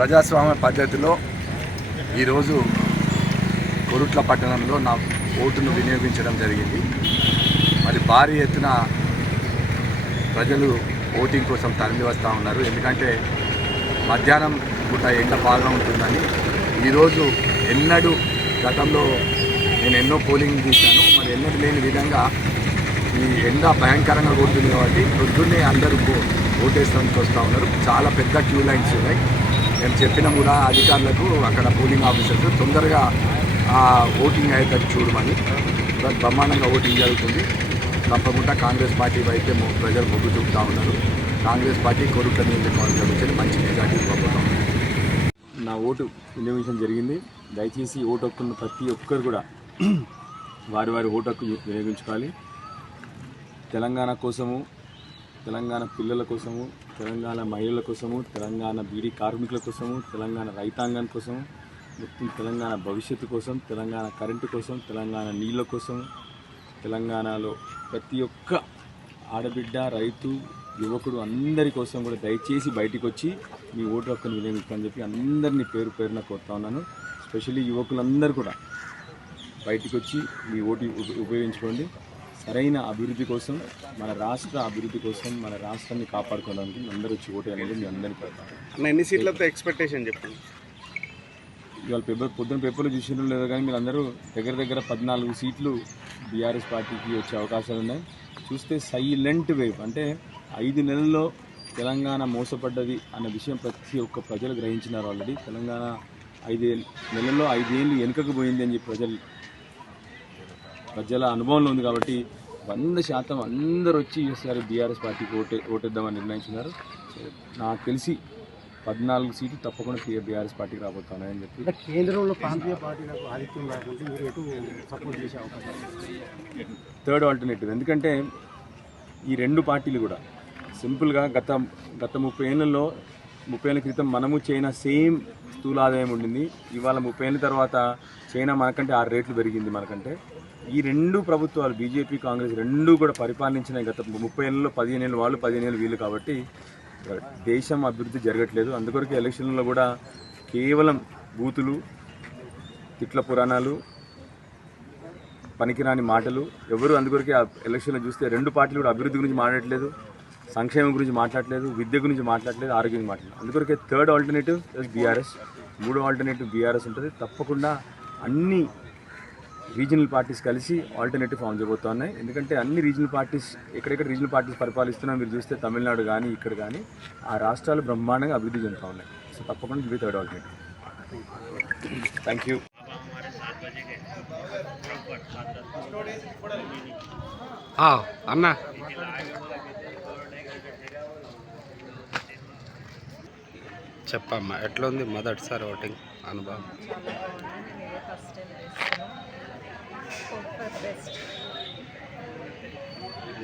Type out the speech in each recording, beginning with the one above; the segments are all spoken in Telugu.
ప్రజాస్వామ్య పద్ధతిలో ఈరోజు కొరుట్ల పట్టణంలో నా ఓటును వినియోగించడం జరిగింది. మరి భారీ ఎత్తున ప్రజలు ఓటింగ్ కోసం తరలి వస్తూ ఉన్నారు. ఎందుకంటే మధ్యాహ్నం పూట ఎండ బాగా ఉంటుందని ఈరోజు ఎన్నడూ గతంలో నేను ఎన్నో పోలింగ్ తీశాను మరి ఎన్నడూ లేని విధంగా ఈ ఎండ భయంకరంగా కొడుతుంది కాబట్టి పొద్దున్నే అందరూ ఓటేస్తానికి వస్తూ ఉన్నారు. చాలా పెద్ద క్యూ లైన్స్ ఉన్నాయి. మేము చెప్పిన కూడా అధికారులకు అక్కడ పోలింగ్ ఆఫీసర్స్ తొందరగా ఆ ఓటింగ్ అయ్యేటట్టు చూడమని బ్రహ్మాండంగా ఓటింగ్ జరుగుతుంది. తప్పకుండా కాంగ్రెస్ పార్టీ అయితే ప్రజలు మొగ్గు చూపుతూ ఉన్నారు. కాంగ్రెస్ పార్టీ కోరుట్ల నియోజకవర్గం వచ్చి మంచి మెజార్టీ ఇవ్వబోతాం నా ఓటు వినియోగించడం జరిగింది. దయచేసి ఓటు హక్కున్న ప్రతి ఒక్కరు కూడా వారి వారి ఓటు హక్కు వినియోగించుకోవాలి. తెలంగాణ కోసము తెలంగాణ పిల్లల కోసము తెలంగాణ మహిళల కోసము తెలంగాణ బీడీ కార్మికుల కోసము తెలంగాణ రైతాంగం కోసం మొత్తం తెలంగాణ భవిష్యత్తు కోసం తెలంగాణ కరెంటు కోసం తెలంగాణ నీళ్ళ కోసం తెలంగాణలో ప్రతి ఒక్క ఆడబిడ్డ రైతు యువకుడు అందరి కోసం కూడా దయచేసి బయటికి వచ్చి మీ ఓటు హక్కును వినియోగించమని చెప్పి అందరినీ పేరు పేరున కోరుతా ఉన్నాను. స్పెషల్లీ యువకులందరూ కూడా బయటికి వచ్చి మీ ఓటు ఉపయోగించుకోండి. సరైన అభివృద్ధి కోసం మన రాష్ట్ర అభివృద్ధి కోసం మన రాష్ట్రాన్ని కాపాడుకోవడానికి అందరూ వచ్చి ఓటు అనేది మీ అందరినీ పెడతాను అన్న ఎన్ని సీట్లతో ఎక్స్పెక్టేషన్ చెప్పండి? ఇవాళ పేపర్ పొద్దున పేపర్లో చూసినట్లు లేదో కానీ మీరు అందరూ దగ్గర దగ్గర పద్నాలుగు సీట్లు బీఆర్ఎస్ పార్టీకి వచ్చే అవకాశాలు ఉన్నాయి. చూస్తే సైలెంట్ వేవ్. అంటే ఐదు నెలల్లో తెలంగాణ మోసపడ్డది అన్న విషయం ప్రతి ఒక్క ప్రజలు గ్రహించినారు ఆల్రెడీ. తెలంగాణ ఐదు నెలల్లో ఐదేళ్ళు వెనుకకు పోయింది అని చెప్పి ప్రజలు ప్రజల అనుభవంలో ఉంది కాబట్టి వంద శాతం అందరూ వచ్చి ఈసారి బీఆర్ఎస్ పార్టీకి ఓటే ఓటేద్దామని నిర్ణయించున్నారు సో నాకు తెలిసి పద్నాలుగు సీట్లు తప్పకుండా బీఆర్ఎస్ పార్టీకి రాబోతున్నాయని చెప్పి. కేంద్రంలో ప్రాంతీయ పార్టీలకు ఆధిక్యం రాకుంటే మీరు ఎటు సపోర్ట్ చేసే అవకాశం ఉంది? Third alternative. ఎందుకంటే ఈ రెండు పార్టీలు కూడా సింపుల్గా గత గత ముప్పై ఏళ్ళలో ముప్పై ఏళ్ళ క్రితం మనము చైనా సేమ్ స్థూల ఆదాయం ఉండింది. ఇవాళ ముప్పై ఏళ్ళ తర్వాత చైనా మనకంటే ఆరు రేట్లు పెరిగింది మనకంటే. ఈ రెండు ప్రభుత్వాలు బీజేపీ కాంగ్రెస్ రెండు కూడా పరిపాలించిన గత ముప్పై ఏళ్ళలో పదిహేను ఏళ్ళు వాళ్ళు పదిహేను ఏళ్ళు వీళ్ళు కాబట్టి దేశం అభివృద్ధి జరగట్లేదు. అందుకొరకు ఎలక్షన్లలో కూడా కేవలం బూతులు తిట్ల పురాణాలు పనికిరాని మాటలు ఎవరు అందుకొరకే ఆ ఎలక్షన్లో చూస్తే రెండు పార్టీలు కూడా అభివృద్ధి గురించి మాట్లాడట్లేదు సంక్షేమం గురించి మాట్లాడలేదు విద్య గురించి మాట్లాడలేదు ఆరోగ్యం గురించి మాట్లాడలేదు అందుకొరకే థర్డ్ ఆల్టర్నేటివ్ బీఆర్ఎస్. మూడో ఆల్టర్నేటివ్ బీఆర్ఎస్ ఉంటుంది. తప్పకుండా అన్ని రీజనల్ పార్టీస్ కలిసి ఆల్టర్నేటివ్ ఫామ్ చేయబోతా ఉన్నాయి ఎందుకంటే అన్ని రీజనల్ పార్టీస్ ఎక్కడెక్కడ రీజనల్ పార్టీస్ పరిపాలిస్తున్నా మీరు చూస్తే తమిళనాడు కానీ ఇక్కడ కానీ ఆ రాష్ట్రాలు బ్రహ్మాండంగా అభివృద్ధి చెందుతూ ఉన్నాయి. సో తప్పకుండా ఇది థర్డ్ ఆల్టర్నేటివ్ థ్యాంక్ యూ అన్నా. చెప్పమ్మా ఎట్లుంది మొదటిసారి ఓటింగ్ అనుభవం?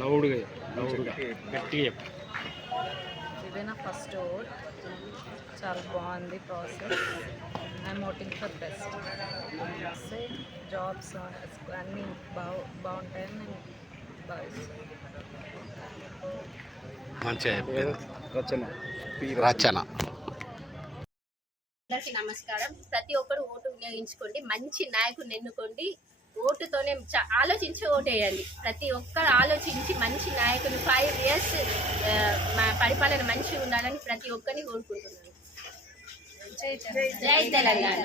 లౌడ్గా లౌడ్గా. గట్టిగా చెప్పు. ఇదే నా ఫస్ట్ ఓట్? చాలా బాగుంది process I'm voting for best వస్తే జాబ్స్ అన్నీ బాగు బాగుంటాయని నేను భావిస్తాను మంచిగా చెప్పింది. రచన. రచన. అందరికీ నమస్కారం. ప్రతి ఒక్కరు ఓటు వినియోగించుకోండి. మంచి నాయకుడిని ఎన్నుకోండి. ఓటుతోనే ఆలోచించి ఓటేయండి. ప్రతి ఒక్కరు ఆలోచించి మంచి నాయకుని ఫైవ్ ఇయర్స్ మా పరిపాలన మంచిగా ఉండాలని ప్రతి ఒక్కరిని కోరుకుంటున్నాను. జై Telangana.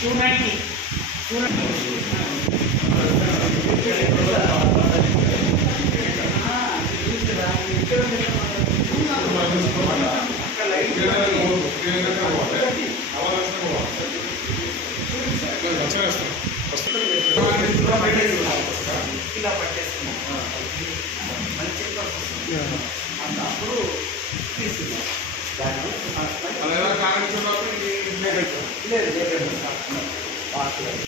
Two ninety two ninety ఇలా పట్టేసుకున్నాం మంచి అంత అప్పుడు తీసుకున్నాం లేదు లేదు.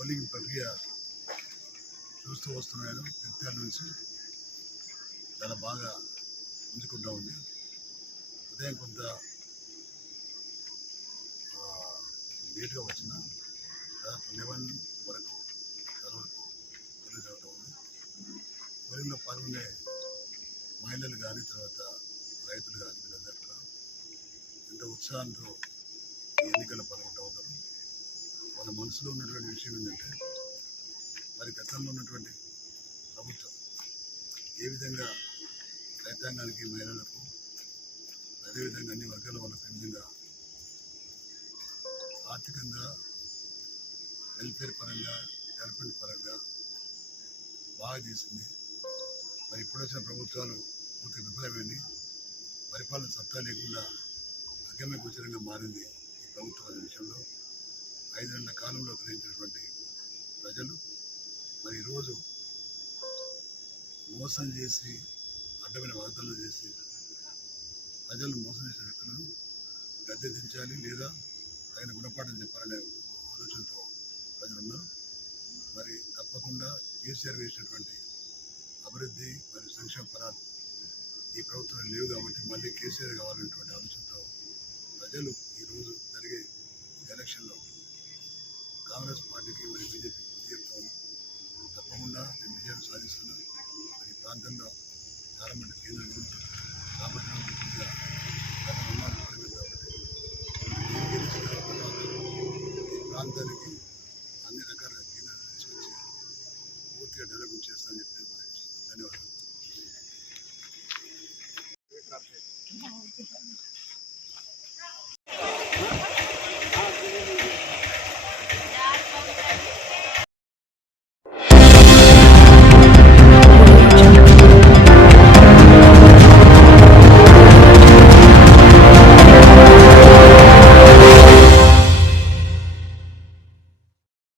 పోలింగ్ ప్రక్రియ చూస్తూ వస్తున్నాను. నిత్యాల నుంచి చాలా బాగా ఉంచుకుంటా ఉంది. ఉదయం కొంత లేట్గా వచ్చిన దాదాపు లెవెన్ వరకు ట్వెల్వ్ వరకు పోలింగ్ జరుగుతూ ఉంది. పోలింగ్లో పాల్గొనే మహిళలు కానీ తర్వాత రైతులు కానీ వీళ్ళందరూ కూడా ఎంతో ఉత్సాహంతో ఎన్నికలు ఎన్నికల్లో పాల్గొంటూ ఉన్నారు. వాళ్ళ మనసులో ఉన్నటువంటి విషయం ఏంటంటే మరి గతంలో ఉన్నటువంటి ప్రభుత్వం ఏ విధంగా రైతాంగానికి మహిళలకు అదేవిధంగా అన్ని వర్గాల వాళ్ళకు ఏ విధంగా ఆర్థికంగా వెల్ఫేర్ పరంగా డెవలప్మెంట్ పరంగా బాగా చేసింది. మరి ఇప్పుడు వచ్చిన ప్రభుత్వాలు పూర్తి విఫలమైంది. పరిపాలన సత్తా లేకుండా అగమ్య గోచరంగా మారింది ఈ ప్రభుత్వం విషయంలో. ఐదు కాలంలో గ్రహించినటువంటి ప్రజలు మరి ఈరోజు మోసం చేసి అడ్డమైన వాగ్దానాలు చేసి ప్రజలు మోసం చేసిన వ్యక్తులను గద్దె దించాలి లేదా తగిన గుణపాఠం చెప్పాలనే ఆలోచనతో ప్రజలు ఉన్నారు మరి తప్పకుండా కేసీఆర్ వేసినటువంటి అభివృద్ధి మరియు సంక్షేమ పరాలు ఈ ప్రభుత్వం లేవు కాబట్టి మళ్ళీ కేసీఆర్ కావాలనేటువంటి ఆలోచనతో ప్రజలు ఈరోజు జరిగే ఎలక్షన్లో కాంగ్రెస్ పార్టీకి మరి బీజేపీకి బుద్ధి చెప్తా తప్పకుండా నేను విజయాన్ని సాధిస్తున్నాను. ఈ ప్రాంతంలో చాలా మంది కేంద్రం కాబట్టి